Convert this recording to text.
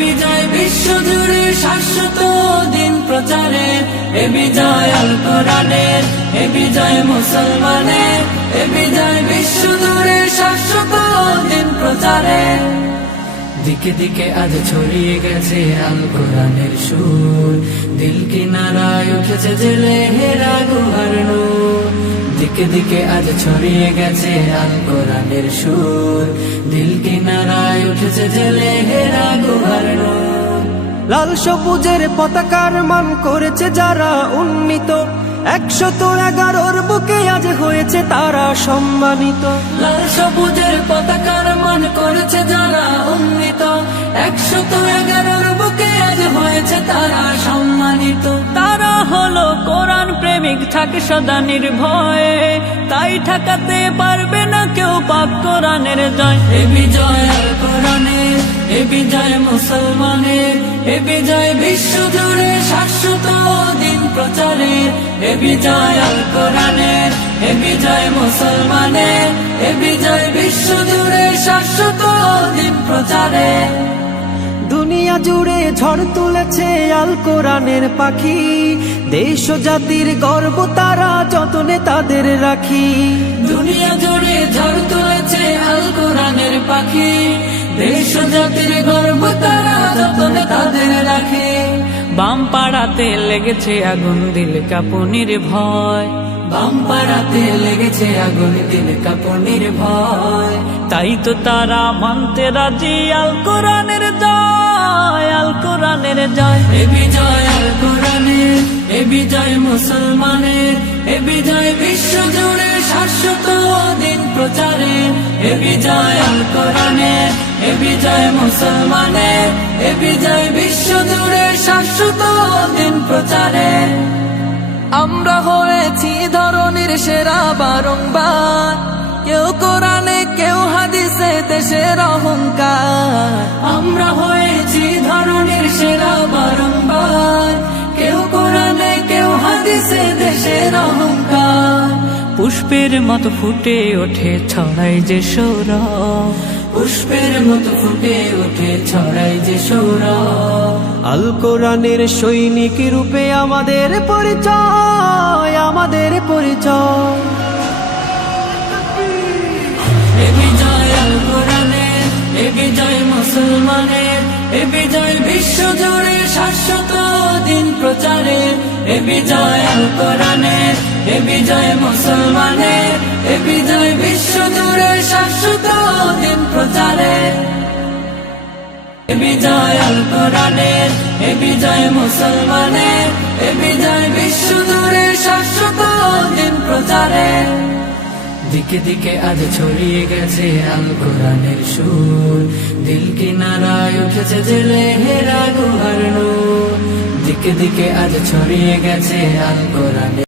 বিজয় বিশ্ব জুড়ে শাশ্বত দিন প্রচারের, এ বিজয় আল কোরআনের, এ বিজয় মুসলমানের, এ বিজয় বিশ্ব জুড়ে শাশ্বত দিন প্রচারের। দিকে দিকে আজ ছড়িয়ে গেছে আল কোরআনের সুর। দিল কিনারায় উঠেছে জেলে হেরা গুহার দিকে দিকে আজ ছড়িয়ে গেছে আল কোরআনের সুর। দিল কিনারায় উঠেছে জেলে হেরা গুহার লাল সবুজের পতাকার মান করেছে যারা উন্নীত। একশত এগারোর বুকে আজ হয়েছে তারা সম্মানিত। লাল সবুজের পতাকার মান করেছে যারা কোরআন প্রেমিক থাকে সদা নির্ভয়ে। তাই ঠেকাতে পারবে না কেউ পাক কোরআনের জয়। এ বিজয় আল কোরআনের এ বিজয় মুসলমানের এ বিজয় বিশ্ব জুড়ে শাশ্বত দিন প্রচারের এ বিজয় আল কোরআনের এ বিজয় মুসলমানের এ বিজয় বিশ্ব জুড়ে শাশ্বত দিন প্রচারের দুনিয়া জুড়ে ঝড় তুলেছে আল কোরআনের পাখি। দেশ জাতির গর্ব তারা যতনে তাদের রাখি। দুনিয়া জুড়ে ঝড় তুলেছে আল কোরআনের পাখি। দেশ জাতির গর্ব তারা যতনে তাদের রাখে। বাম পাড়াতে লেগেছে আগুন, দিল কাপুনির ভয়। বাম পাড়াতে লেগেছে আগুন, দিল কাপড়ের ভয়। তাই তো তারা মানতে রাজি আল কোরআনের আল কোরআনের জয়। এ বিজয় আল কোরআনের এ বিজয় মুসলমানের এ বিজয় বিশ্ব জুড়ে শাশ্বত দিন প্রচারে। এ বিজয় আল কোরআনের এ বিজয় মুসলমানের এ বিজয় বিশ্ব জুড়ে শাশ্বত দিন প্রচারে। আমরা হয়েছি ধরনের সেরা বারংবার। দেশের অহংকার। আমরা হয়েছি ধরনের সেরা বারংবার কেউ কোরআনে কেউ হাদিসে দেশের অহংকার। পুষ্পের মতো ফুটে ওঠে ছড়াই যে সৌর পুষ্পের মতো ফুটে ওঠে ছড়াই যে সৌরভ। আল কোরআনের সৈনিক রূপে আমাদের পরিচয় আমাদের পরিচয়। মুসলমানের এ বিজয় বিশ্ব জুড়ে শাশ্বত দিন প্রচারে। এ বিজয় আল কোরআনের, এ বিজয় মুসলমানের, এ বিজয় বিশ্ব জুড়ে শাশ্বত দিন প্রচারে। বিজয় কোরআনের, এ বিজয় মুসলমানের, এ বিজয় বিশ্ব জুড়ে শাশ্বত দিন প্রচারে। দিকে দিকে আজ ছড়িয়ে গেছে আল কোরআনের সুর। দিল কি নারায় উঠেছে জেলে হেরা গুহার দিকে দিকে আজ ছড়িয়ে গেছে আল কোরআনের